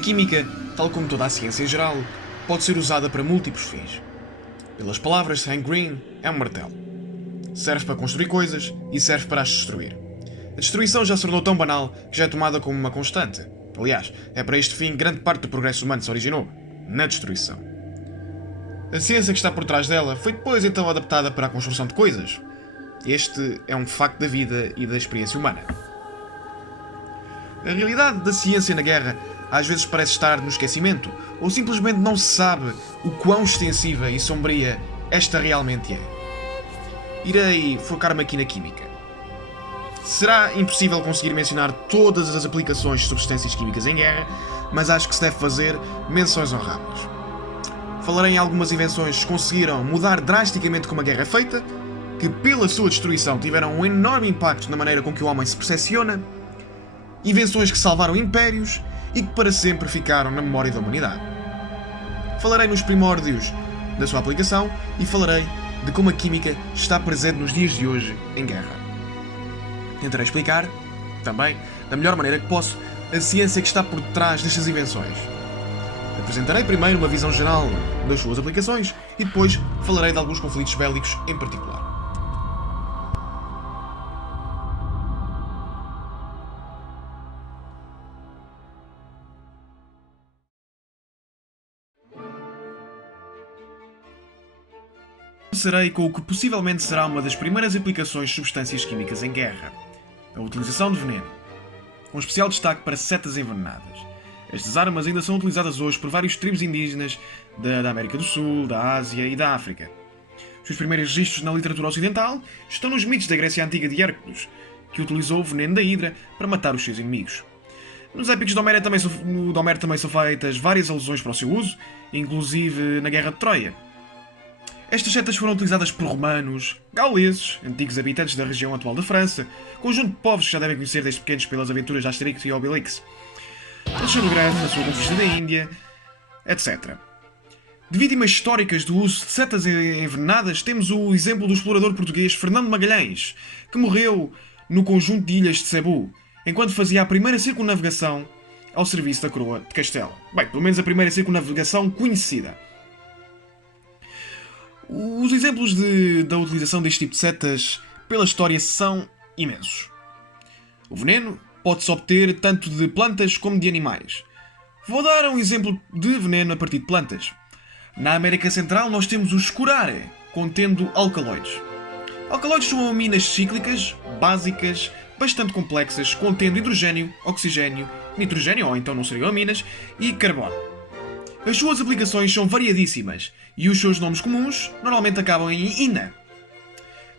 química, tal como toda a ciência em geral, pode ser usada para múltiplos fins. Pelas palavras, Hank Green é um martelo. Serve para construir coisas e serve para as destruir. A destruição já se tornou tão banal que já é tomada como uma constante. Aliás, é para este fim que grande parte do progresso humano se originou, na destruição. A ciência que está por trás dela foi depois então adaptada para a construção de coisas. Este é um facto da vida e da experiência humana. A realidade da ciência na guerra às vezes parece estar no esquecimento, ou simplesmente não se sabe o quão extensiva e sombria esta realmente é. Irei focar-me aqui na química. Será impossível conseguir mencionar todas as aplicações de substâncias químicas em guerra, mas acho que se deve fazer menções honradas. Falarei em algumas invenções que conseguiram mudar drasticamente como a guerra é feita, que pela sua destruição tiveram um enorme impacto na maneira com que o homem se percepciona, invenções que salvaram impérios e que para sempre ficaram na memória da humanidade. Falarei nos primórdios da sua aplicação e falarei de como a química está presente nos dias de hoje em guerra. Tentarei explicar, também, da melhor maneira que posso, a ciência que está por detrás destas invenções. Apresentarei primeiro uma visão geral das suas aplicações e depois falarei de alguns conflitos bélicos em particular. Começarei com o que possivelmente será uma das primeiras aplicações de substâncias químicas em guerra: a utilização de veneno, com especial destaque para setas envenenadas. Estas armas ainda são utilizadas hoje por vários tribos indígenas da América do Sul, da Ásia e da África. Os seus primeiros registros na literatura ocidental estão nos mitos da Grécia Antiga de Hércules, que utilizou o veneno da hidra para matar os seus inimigos. Nos épicos de Homero também são feitas várias alusões para o seu uso, inclusive na Guerra de Troia. Estas setas foram utilizadas por romanos, gauleses, antigos habitantes da região atual da França, conjunto de povos que já devem conhecer desde pequenos pelas aventuras de Asterix e Obelix, Alexandre o Grande na sua conquista da Índia, etc. De vítimas históricas do uso de setas envenenadas, temos o exemplo do explorador português Fernando Magalhães, que morreu no conjunto de ilhas de Cebu, enquanto fazia a primeira circunnavegação ao serviço da coroa de Castela. Bem, pelo menos a primeira circunnavegação conhecida. Os exemplos da utilização deste tipo de setas pela história são imensos. O veneno pode-se obter tanto de plantas como de animais. Vou dar um exemplo de veneno a partir de plantas. Na América Central nós temos os curare, contendo alcaloides. Alcaloides são aminas cíclicas, básicas, bastante complexas, contendo hidrogênio, oxigênio, nitrogênio, ou então não seriam aminas, e carbono. As suas aplicações são variadíssimas e os seus nomes comuns normalmente acabam em "ina".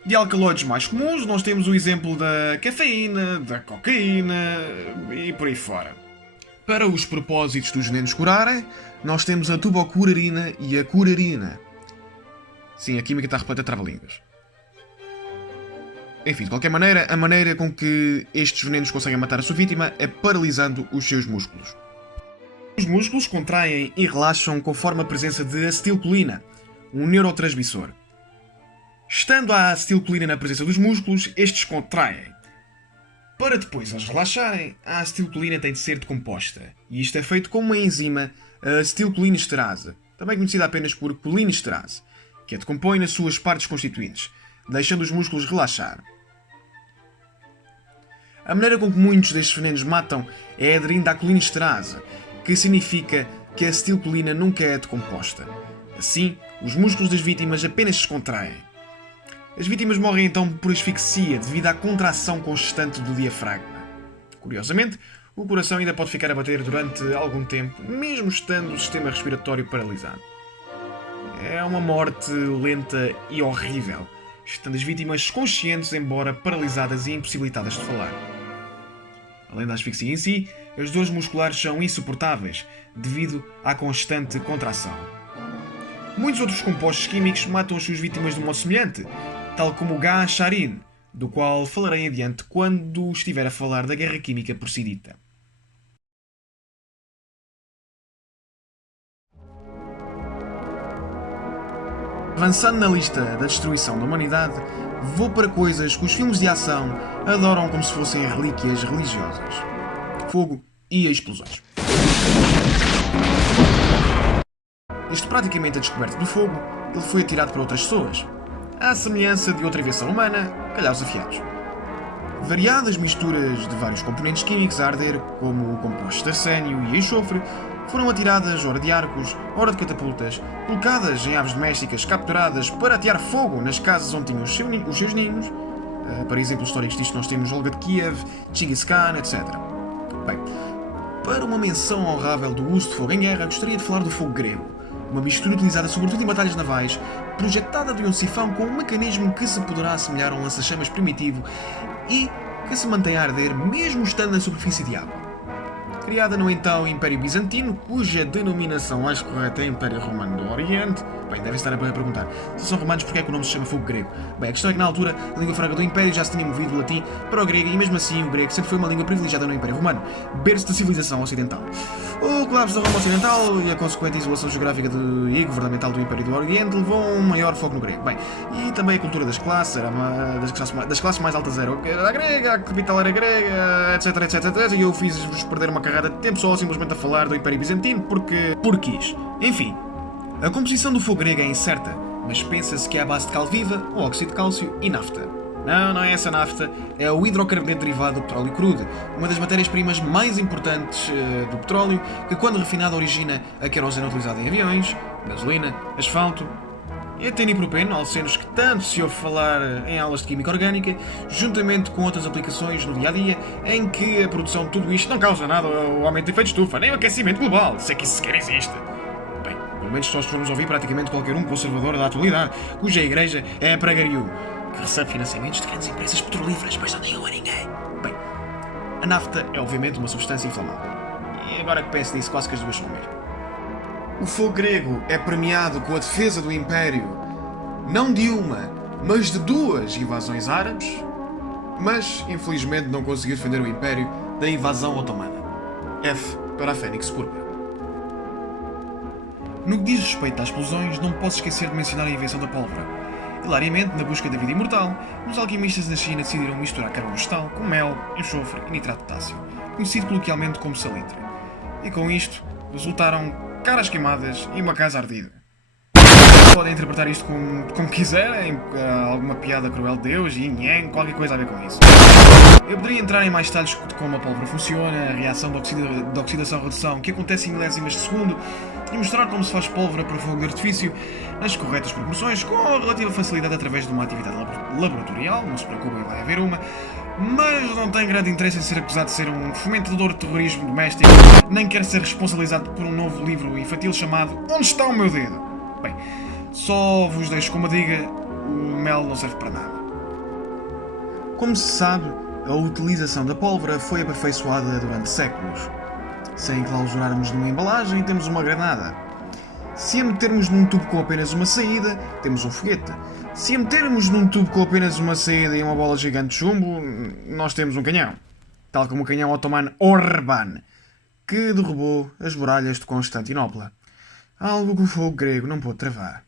De alcaloides mais comuns, nós temos o exemplo da cafeína, da cocaína e por aí fora. Para os propósitos dos venenos curarem, nós temos a tubocurarina e a curarina. Sim, a química está repleta de trava-línguas. Enfim, de qualquer maneira, a maneira com que estes venenos conseguem matar a sua vítima é paralisando os seus músculos. Os músculos contraem e relaxam conforme a presença de acetilcolina, um neurotransmissor. Estando a acetilcolina na presença dos músculos, estes contraem. Para depois eles relaxarem, a acetilcolina tem de ser decomposta, e isto é feito com uma enzima, a acetilcolinesterase, também conhecida apenas por colinesterase, que a decompõe nas suas partes constituintes, deixando os músculos relaxar. A maneira com que muitos destes venenos matam é aderindo à colinesterase, que significa que a acetilcolina nunca é decomposta. Assim, os músculos das vítimas apenas se contraem. As vítimas morrem então por asfixia devido à contração constante do diafragma. Curiosamente, o coração ainda pode ficar a bater durante algum tempo, mesmo estando o sistema respiratório paralisado. É uma morte lenta e horrível, estando as vítimas conscientes, embora paralisadas e impossibilitadas de falar. Além da asfixia em si, as dores musculares são insuportáveis, devido à constante contração. Muitos outros compostos químicos matam as suas vítimas de um modo semelhante, tal como o gás sarin, do qual falarei adiante quando estiver a falar da guerra química por si dita. Avançando na lista da destruição da humanidade, vou para coisas que os filmes de ação adoram como se fossem relíquias religiosas: fogo e explosões. Isto praticamente a descoberta do fogo, ele foi atirado para outras pessoas, à semelhança de outra invenção humana, calhar os afiados. Variadas misturas de vários componentes químicos a arder, como compostos de arsénio e enxofre, foram atiradas ora de arcos, ora de catapultas, colocadas em aves domésticas capturadas para atear fogo nas casas onde tinham os seus ninhos. Para exemplos históricos disto nós temos Olga de Kiev, Genghis Khan, etc. Bem, para uma menção honrável do uso de fogo em guerra, gostaria de falar do fogo grego, uma mistura utilizada sobretudo em batalhas navais, projetada de um sifão com um mecanismo que se poderá assemelhar a um lança-chamas primitivo e que se mantém a arder mesmo estando na superfície de água. Criada no então Império Bizantino, cuja denominação mais correta é Império Romano do Oriente. Bem, devem estar a perguntar, se são romanos, porque é que o nome se chama fogo grego? Bem, a questão é que na altura a língua franca do Império já se tinha movido do latim para o grego e mesmo assim o grego sempre foi uma língua privilegiada no Império Romano, berço da civilização ocidental. O colapso da Roma Ocidental e a consequente isolação geográfica e governamental do Império do Oriente levou a um maior foco no grego. Bem, e também a cultura das classes, das classes mais altas era a grega, a capital era grega, etc, etc, etc. E eu fiz-vos perder uma carrada de tempo só simplesmente a falar do Império Bizantino porque quis. Enfim, a composição do fogo grego é incerta, mas pensa-se que é à base de cal viva, o óxido de cálcio e nafta. Não é essa nafta, é o hidrocarboneto derivado do petróleo crudo, uma das matérias-primas mais importantes do petróleo, que quando refinada origina a querosene utilizada em aviões, gasolina, asfalto, etilipropeno, alcenos que tanto se ouve falar em aulas de química orgânica, juntamente com outras aplicações no dia-a-dia, em que a produção de tudo isto não causa nada ao aumento de efeito de estufa, nem o aquecimento global, se é que isso sequer existe. Bem, pelo menos só se formos ouvir praticamente qualquer um conservador da atualidade, cuja igreja é pregariu, que recebe financiamentos de grandes empresas petrolíferas, mas não digam a ninguém. Bem, a nafta é obviamente uma substância inflamável. E agora que penso nisso, quase que as duas são o mesmo. O fogo grego é premiado com a defesa do Império, não de uma, mas de duas invasões árabes, mas infelizmente não conseguiu defender o Império da invasão otomana. F para a Fênix Púrpura. No que diz respeito às explosões, não posso esquecer de mencionar a invenção da pólvora. Hilariamente, na busca da vida imortal, os alquimistas na China decidiram misturar carvão vegetal com mel, enxofre e nitrato de potássio, conhecido coloquialmente como salitre. E com isto, resultaram caras queimadas e uma casa ardida. Podem interpretar isto como quiserem, alguma piada cruel de Deus, yin yang, qualquer coisa a ver com isso. Eu poderia entrar em mais detalhes de como a pólvora funciona, a reação de oxidação-redução que acontece em milésimas de segundo, e mostrar como se faz pólvora para fogo de artifício nas corretas proporções, com relativa facilidade através de uma atividade laboratorial, não se preocupem, vai haver uma, mas não tem grande interesse em ser acusado de ser um fomentador de terrorismo doméstico, nem quer ser responsabilizado por um novo livro infantil chamado Onde está o meu dedo? Bem, só vos deixo com uma diga, o mel não serve para nada. Como se sabe, a utilização da pólvora foi aperfeiçoada durante séculos. Se a enclausurarmos numa embalagem, temos uma granada. Se a metermos num tubo com apenas uma saída, temos um foguete. Se a metermos num tubo com apenas uma saída e uma bola gigante de chumbo, nós temos um canhão. Tal como o canhão otomano Orban, que derrubou as muralhas de Constantinopla. Algo que o fogo grego não pôde travar.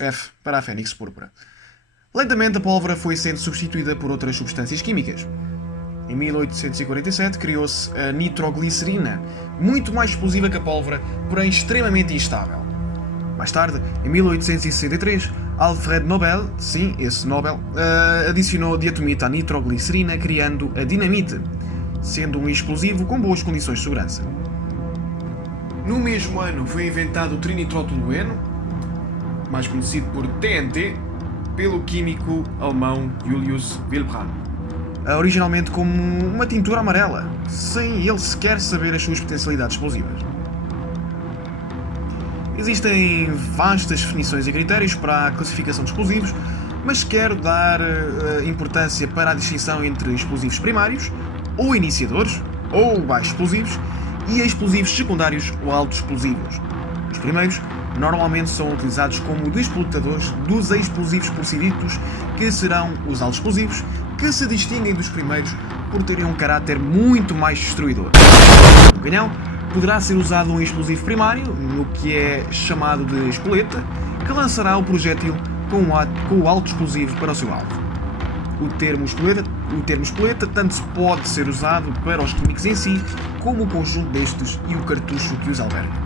F para a Fênix Púrpura. Lentamente a pólvora foi sendo substituída por outras substâncias químicas. Em 1847 criou-se a nitroglicerina, muito mais explosiva que a pólvora, porém extremamente instável. Mais tarde, em 1863, Alfred Nobel, sim, esse Nobel, adicionou diatomita à nitroglicerina, criando a dinamite, sendo um explosivo com boas condições de segurança. No mesmo ano foi inventado o trinitrotolueno, mais conhecido por TNT, pelo químico alemão Julius Wilhelm. Originalmente como uma tintura amarela, sem ele sequer saber as suas potencialidades explosivas. Existem vastas definições e critérios para a classificação de explosivos, mas quero dar importância para a distinção entre explosivos primários, ou iniciadores, ou baixos explosivos, e explosivos secundários ou altos explosivos. Os primeiros normalmente são utilizados como despolutadores dos explosivos proceditos, que serão os altos explosivos, que se distinguem dos primeiros por terem um caráter muito mais destruidor. No canhão, poderá ser usado um explosivo primário, no que é chamado de espoleta, que lançará o projétil com o alto explosivo para o seu alvo. O termo espoleta tanto pode ser usado para os químicos em si, como o conjunto destes e o cartucho que os alberga.